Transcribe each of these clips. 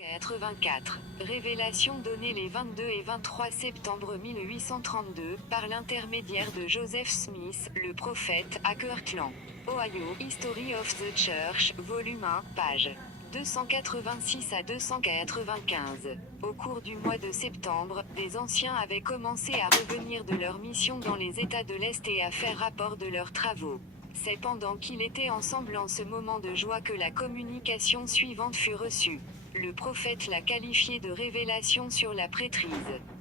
84. Révélation donnée les 22 et 23 septembre 1832, par l'intermédiaire de Joseph Smith, le prophète, à Kirtland, Ohio. History of the Church, volume 1, page 286 à 295. Au cours du mois de septembre, des anciens avaient commencé à revenir de leur mission dans les États de l'Est et à faire rapport de leurs travaux. C'est pendant qu'ils étaient ensemble en ce moment de joie que la communication suivante fut reçue. Le prophète l'a qualifiée de révélation sur la prêtrise.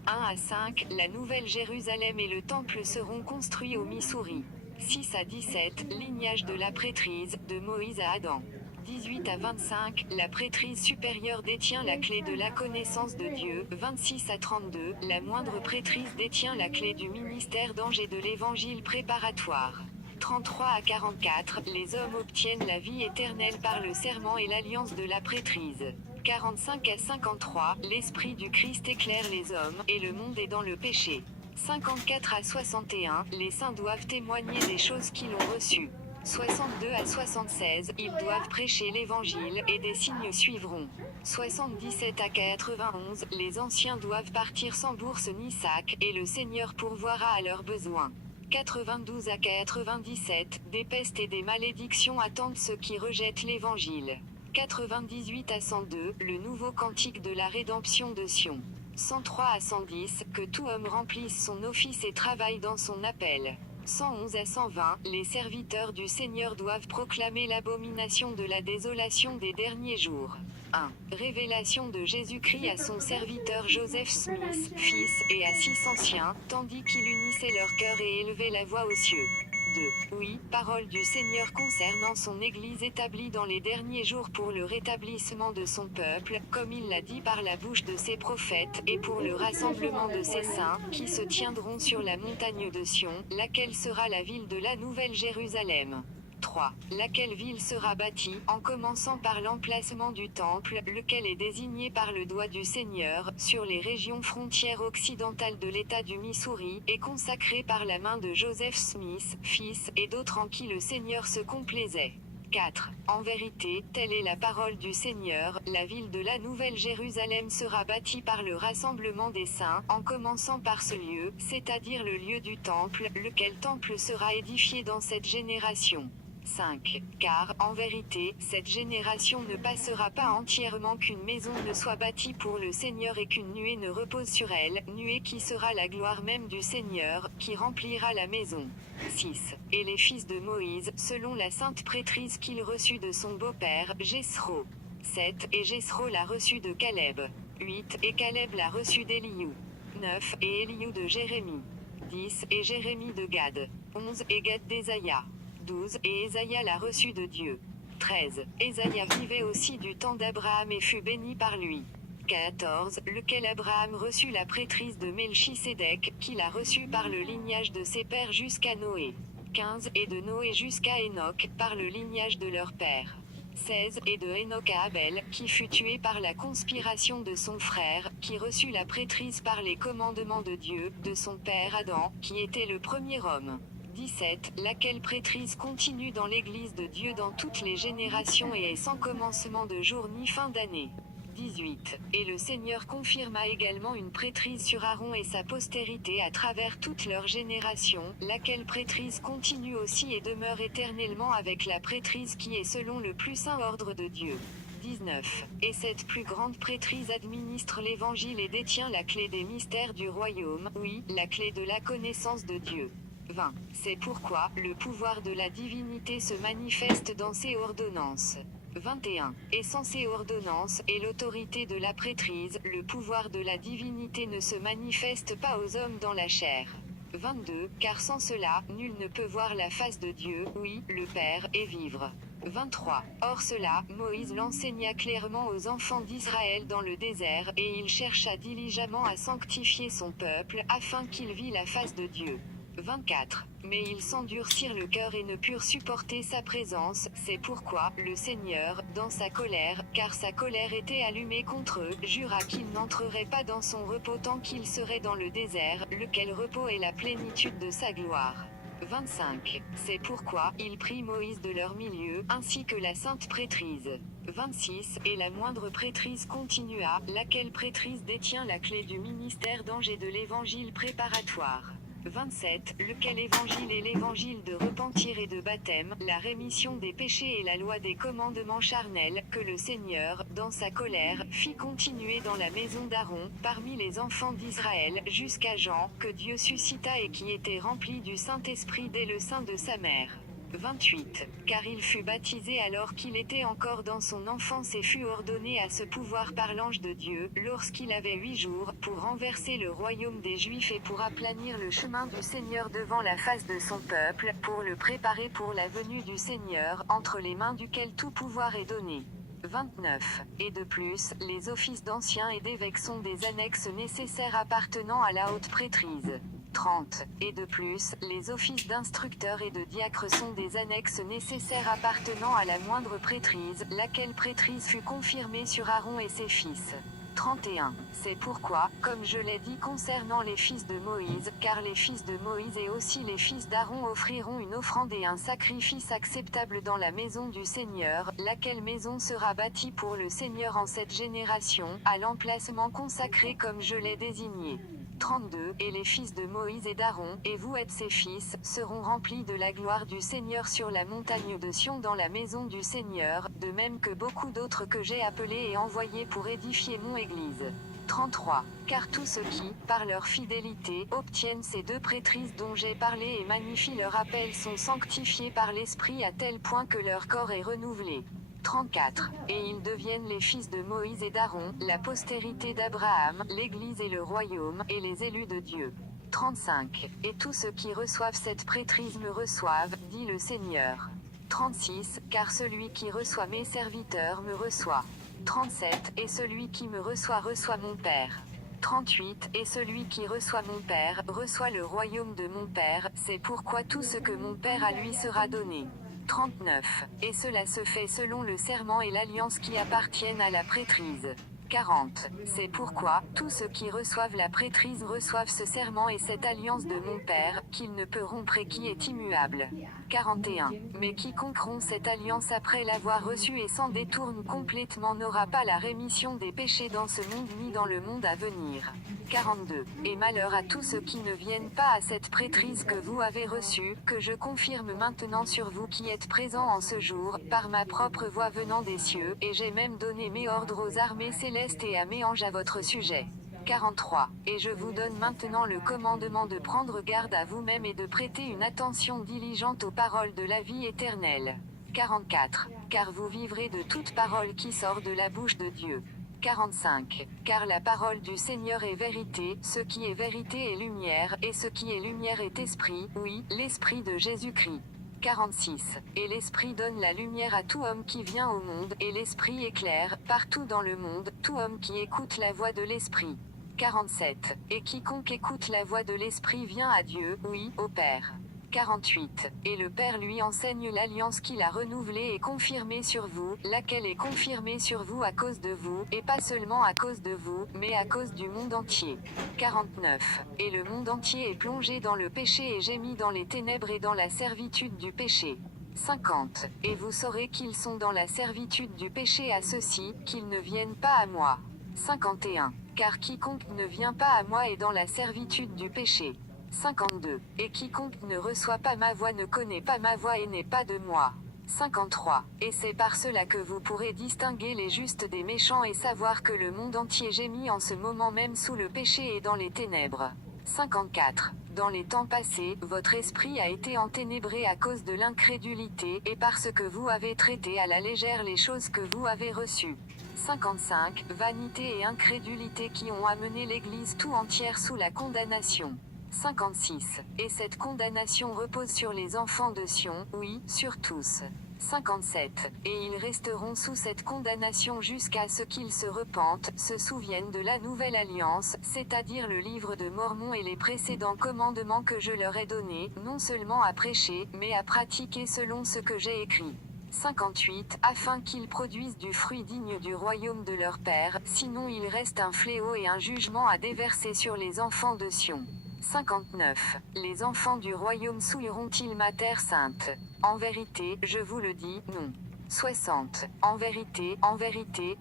1 à 5, la Nouvelle Jérusalem et le Temple seront construits au Missouri. 6 à 17, lignage de la prêtrise, de Moïse à Adam. 18 à 25, la prêtrise supérieure détient la clé de la connaissance de Dieu. 26 à 32, la moindre prêtrise détient la clé du ministère d'ange et de l'évangile préparatoire. 33 à 44, les hommes obtiennent la vie éternelle par le serment et l'alliance de la prêtrise. 45 à 53, l'Esprit du Christ éclaire les hommes, et le monde est dans le péché. 54 à 61, les saints doivent témoigner des choses qu'ils ont reçues. 62 à 76, ils doivent prêcher l'évangile, et des signes suivront. 77 à 91, les anciens doivent partir sans bourse ni sac, et le Seigneur pourvoira à leurs besoins. 92 à 97, des pestes et des malédictions attendent ceux qui rejettent l'évangile. 98 à 102, le nouveau cantique de la rédemption de Sion. 103 à 110, que tout homme remplisse son office et travaille dans son appel. 111 à 120, les serviteurs du Seigneur doivent proclamer l'abomination de la désolation des derniers jours. 1. Révélation de Jésus-Christ à son serviteur Joseph Smith, fils, et à 6 anciens, tandis qu'il unissait leur cœur et élevait la voix aux cieux. 2. Oui, parole du Seigneur concernant son Église établie dans les derniers jours pour le rétablissement de son peuple, comme il l'a dit par la bouche de ses prophètes, et pour le rassemblement de ses saints, qui se tiendront sur la montagne de Sion, laquelle sera la ville de la Nouvelle Jérusalem. 3. Laquelle ville sera bâtie, en commençant par l'emplacement du temple, lequel est désigné par le doigt du Seigneur, sur les régions frontières occidentales de l'État du Missouri, et consacrée par la main de Joseph Smith, fils, et d'autres en qui le Seigneur se complaisait. 4. En vérité, telle est la parole du Seigneur, la ville de la Nouvelle Jérusalem sera bâtie par le rassemblement des saints, en commençant par ce lieu, c'est-à-dire le lieu du temple, lequel temple sera édifié dans cette génération. 5. Car, en vérité, cette génération ne passera pas entièrement qu'une maison ne soit bâtie pour le Seigneur et qu'une nuée ne repose sur elle, nuée qui sera la gloire même du Seigneur, qui remplira la maison. 6. Et les fils de Moïse, selon la sainte prêtrise qu'il reçut de son beau-père, Jethro. 7. Et Jethro l'a reçu de Caleb. 8. Et Caleb l'a reçu d'Éliou. 9. Et Éliou de Jérémie. 10. Et Jérémie de Gad. 11. Et Gad d'Ésaïa. 12. Et Ésaïa l'a reçu de Dieu. 13. Ésaïa vivait aussi du temps d'Abraham et fut béni par lui. 14. Lequel Abraham reçut la prêtrise de Melchisédek, qu'il a reçue par le lignage de ses pères jusqu'à Noé. 15. Et de Noé jusqu'à Enoch, par le lignage de leur père. 16. Et de Enoch à Abel, qui fut tué par la conspiration de son frère, qui reçut la prêtrise par les commandements de Dieu, de son père Adam, qui était le premier homme. 17. Laquelle prêtrise continue dans l'Église de Dieu dans toutes les générations et est sans commencement de jour ni fin d'année. 18. Et le Seigneur confirma également une prêtrise sur Aaron et sa postérité à travers toutes leurs générations, laquelle prêtrise continue aussi et demeure éternellement avec la prêtrise qui est selon le plus saint ordre de Dieu. 19. Et cette plus grande prêtrise administre l'Évangile et détient la clé des mystères du royaume, oui, la clé de la connaissance de Dieu. 20. C'est pourquoi le pouvoir de la divinité se manifeste dans ces ordonnances. 21. Et sans ces ordonnances et l'autorité de la prêtrise, le pouvoir de la divinité ne se manifeste pas aux hommes dans la chair. 22. Car sans cela, nul ne peut voir la face de Dieu, oui, le Père, et vivre. 23. Or cela, Moïse l'enseigna clairement aux enfants d'Israël dans le désert, et il chercha diligemment à sanctifier son peuple, afin qu'il vît la face de Dieu. 24. Mais ils s'endurcirent le cœur et ne purent supporter sa présence, c'est pourquoi, le Seigneur, dans sa colère, car sa colère était allumée contre eux, jura qu'ils n'entreraient pas dans son repos tant qu'ils seraient dans le désert, lequel repos est la plénitude de sa gloire. 25. C'est pourquoi il prit Moïse de leur milieu, ainsi que la sainte prêtrise. 26. Et la moindre prêtrise continua, laquelle prêtrise détient la clé du ministère d'ange et de l'évangile préparatoire. 27. Lequel évangile est l'évangile de repentir et de baptême, la rémission des péchés et la loi des commandements charnels, que le Seigneur, dans sa colère, fit continuer dans la maison d'Aaron, parmi les enfants d'Israël, jusqu'à Jean, que Dieu suscita et qui était rempli du Saint-Esprit dès le sein de sa mère. 28. Car il fut baptisé alors qu'il était encore dans son enfance et fut ordonné à ce pouvoir par l'ange de Dieu, lorsqu'il avait 8 jours, pour renverser le royaume des Juifs et pour aplanir le chemin du Seigneur devant la face de son peuple, pour le préparer pour la venue du Seigneur, entre les mains duquel tout pouvoir est donné. 29. Et de plus, les offices d'anciens et d'évêques sont des annexes nécessaires appartenant à la haute prêtrise. 30. Et de plus, les offices d'instructeurs et de diacres sont des annexes nécessaires appartenant à la moindre prêtrise, laquelle prêtrise fut confirmée sur Aaron et ses fils. 31. C'est pourquoi, comme je l'ai dit concernant les fils de Moïse, car les fils de Moïse et aussi les fils d'Aaron offriront une offrande et un sacrifice acceptable dans la maison du Seigneur, laquelle maison sera bâtie pour le Seigneur en cette génération, à l'emplacement consacré comme je l'ai désigné. 32. Et les fils de Moïse et d'Aaron, et vous êtes ses fils, seront remplis de la gloire du Seigneur sur la montagne de Sion dans la maison du Seigneur, de même que beaucoup d'autres que j'ai appelés et envoyés pour édifier mon Église. 33. Car tous ceux qui, par leur fidélité, obtiennent ces 2 prêtrises dont j'ai parlé et magnifient leur appel sont sanctifiés par l'Esprit à tel point que leur corps est renouvelé. 34. Et ils deviennent les fils de Moïse et d'Aaron, la postérité d'Abraham, l'Église et le royaume, et les élus de Dieu. 35. Et tous ceux qui reçoivent cette prêtrise me reçoivent, dit le Seigneur. 36. Car celui qui reçoit mes serviteurs me reçoit. 37. Et celui qui me reçoit reçoit mon Père. 38. Et celui qui reçoit mon Père, reçoit le royaume de mon Père, c'est pourquoi tout ce que mon Père a lui sera donné. 39. Et cela se fait selon le serment et l'alliance qui appartiennent à la prêtrise. 40. C'est pourquoi, tous ceux qui reçoivent la prêtrise reçoivent ce serment et cette alliance de mon Père, qu'il ne peut rompre et qui est immuable. 41. Mais quiconque rompt cette alliance après l'avoir reçue et s'en détourne complètement n'aura pas la rémission des péchés dans ce monde ni dans le monde à venir. 42. Et malheur à tous ceux qui ne viennent pas à cette prêtrise que vous avez reçue, que je confirme maintenant sur vous qui êtes présents en ce jour, par ma propre voix venant des cieux, et j'ai même donné mes ordres aux armées célestes et à mes anges à votre sujet. 43. Et je vous donne maintenant le commandement de prendre garde à vous-même et de prêter une attention diligente aux paroles de la vie éternelle. 44. Car vous vivrez de toute parole qui sort de la bouche de Dieu. 45. Car la parole du Seigneur est vérité, ce qui est vérité est lumière, et ce qui est lumière est esprit, oui, l'esprit de Jésus-Christ. 46. Et l'esprit donne la lumière à tout homme qui vient au monde, et l'esprit éclaire, partout dans le monde, tout homme qui écoute la voix de l'esprit. 47. Et quiconque écoute la voix de l'esprit vient à Dieu, oui, au Père. 48. Et le Père lui enseigne l'alliance qu'il a renouvelée et confirmée sur vous, laquelle est confirmée sur vous à cause de vous, et pas seulement à cause de vous, mais à cause du monde entier. 49. Et le monde entier est plongé dans le péché et gémit dans les ténèbres et dans la servitude du péché. 50. Et vous saurez qu'ils sont dans la servitude du péché à ceux-ci, qu'ils ne viennent pas à moi. 51. Car quiconque ne vient pas à moi est dans la servitude du péché. 52. Et quiconque ne reçoit pas ma voix ne connaît pas ma voix et n'est pas de moi. 53. Et c'est par cela que vous pourrez distinguer les justes des méchants et savoir que le monde entier gémit en ce moment même sous le péché et dans les ténèbres. 54. Dans les temps passés, votre esprit a été enténébré à cause de l'incrédulité, et parce que vous avez traité à la légère les choses que vous avez reçues. 55. Vanité et incrédulité qui ont amené l'Église tout entière sous la condamnation. 56. Et cette condamnation repose sur les enfants de Sion, oui, sur tous. 57. Et ils resteront sous cette condamnation jusqu'à ce qu'ils se repentent, se souviennent de la nouvelle alliance, c'est-à-dire le livre de Mormon et les précédents commandements que je leur ai donnés, non seulement à prêcher, mais à pratiquer selon ce que j'ai écrit. 58. Afin qu'ils produisent du fruit digne du royaume de leur Père, sinon il reste un fléau et un jugement à déverser sur les enfants de Sion. 59. Les enfants du royaume souilleront-ils ma terre sainte? En vérité, je vous le dis, non. 60. En vérité,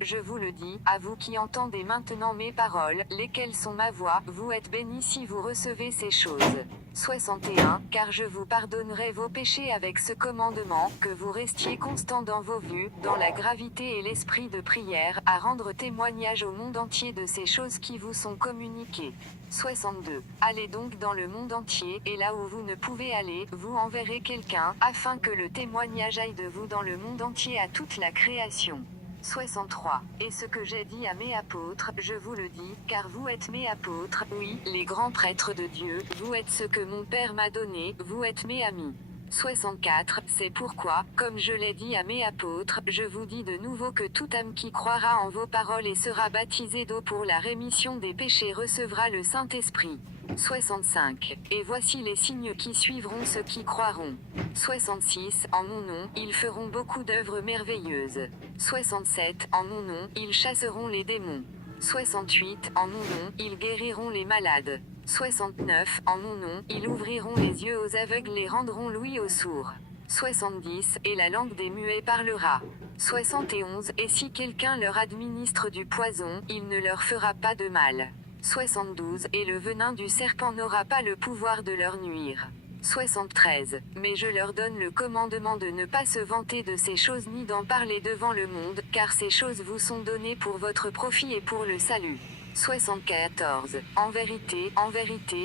je vous le dis, à vous qui entendez maintenant mes paroles, lesquelles sont ma voix, vous êtes bénis si vous recevez ces choses. 61. Car je vous pardonnerai vos péchés avec ce commandement, que vous restiez constants dans vos vues, dans la gravité et l'esprit de prière, à rendre témoignage au monde entier de ces choses qui vous sont communiquées. 62. Allez donc dans le monde entier, et là où vous ne pouvez aller, vous enverrez quelqu'un, afin que le témoignage aille de vous dans le monde entier à toute la création. 63. Et ce que j'ai dit à mes apôtres, je vous le dis, car vous êtes mes apôtres, oui, les grands prêtres de Dieu, vous êtes ce que mon Père m'a donné, vous êtes mes amis. 64. C'est pourquoi, comme je l'ai dit à mes apôtres, je vous dis de nouveau que toute âme qui croira en vos paroles et sera baptisée d'eau pour la rémission des péchés recevra le Saint-Esprit. 65. Et voici les signes qui suivront ceux qui croiront. 66. En mon nom, ils feront beaucoup d'œuvres merveilleuses. 67. En mon nom, ils chasseront les démons. 68. En mon nom, ils guériront les malades. 69. En mon nom, ils ouvriront les yeux aux aveugles et rendront l'ouïe aux sourds. 70. Et la langue des muets parlera. 71. Et si quelqu'un leur administre du poison, il ne leur fera pas de mal. 72. Et le venin du serpent n'aura pas le pouvoir de leur nuire. 73. Mais je leur donne le commandement de ne pas se vanter de ces choses ni d'en parler devant le monde, car ces choses vous sont données pour votre profit et pour le salut. 74. En vérité,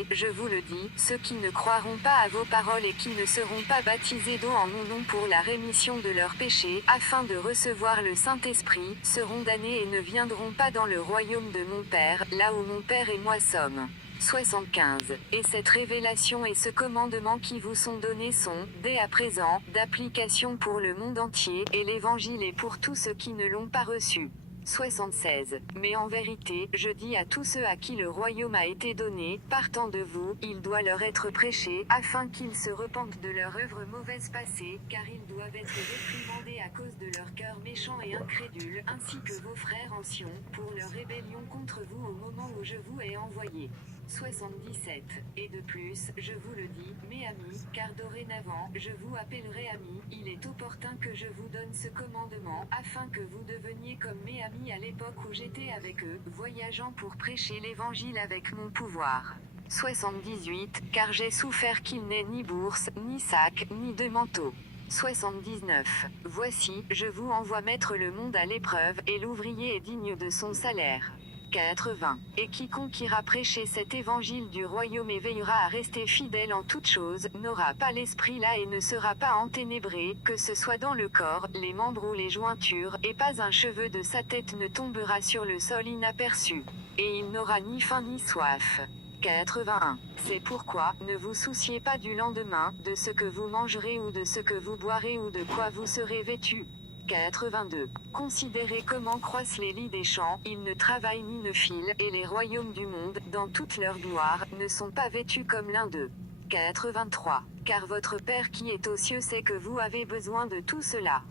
je vous le dis, ceux qui ne croiront pas à vos paroles et qui ne seront pas baptisés d'eau en mon nom pour la rémission de leurs péchés, afin de recevoir le Saint-Esprit, seront damnés et ne viendront pas dans le royaume de mon Père, là où mon Père et moi sommes. 75. Et cette révélation et ce commandement qui vous sont donnés sont, dès à présent, d'application pour le monde entier, et l'évangile est pour tous ceux qui ne l'ont pas reçu. 76. Mais en vérité, je dis à tous ceux à qui le royaume a été donné, partant de vous, il doit leur être prêché, afin qu'ils se repentent de leur œuvre mauvaise passée, car ils doivent être réprimandés à cause de leur cœur méchant et incrédule, ainsi que vos frères anciens, pour leur rébellion contre vous au moment où je vous ai envoyé. 77. Et de plus, je vous le dis, mes amis, car dorénavant, je vous appellerai amis, il est opportun que je vous donne ce commandement, afin que vous deveniez comme mes amis à l'époque où j'étais avec eux, voyageant pour prêcher l'évangile avec mon pouvoir. 78. Car j'ai souffert qu'il n'ait ni bourse, ni sac, ni de manteau. 79. Voici, je vous envoie mettre le monde à l'épreuve, et l'ouvrier est digne de son salaire. 80. Et quiconque ira prêcher cet évangile du royaume et veillera à rester fidèle en toutes choses, n'aura pas l'esprit là et ne sera pas enténébré, que ce soit dans le corps, les membres ou les jointures, et pas un cheveu de sa tête ne tombera sur le sol inaperçu. Et il n'aura ni faim ni soif. 81. C'est pourquoi, ne vous souciez pas du lendemain, de ce que vous mangerez ou de ce que vous boirez ou de quoi vous serez vêtus. 82. Considérez comment croissent les lys des champs, ils ne travaillent ni ne filent, et les royaumes du monde, dans toute leur gloire, ne sont pas vêtus comme l'un d'eux. 83. Car votre Père qui est aux cieux sait que vous avez besoin de tout cela.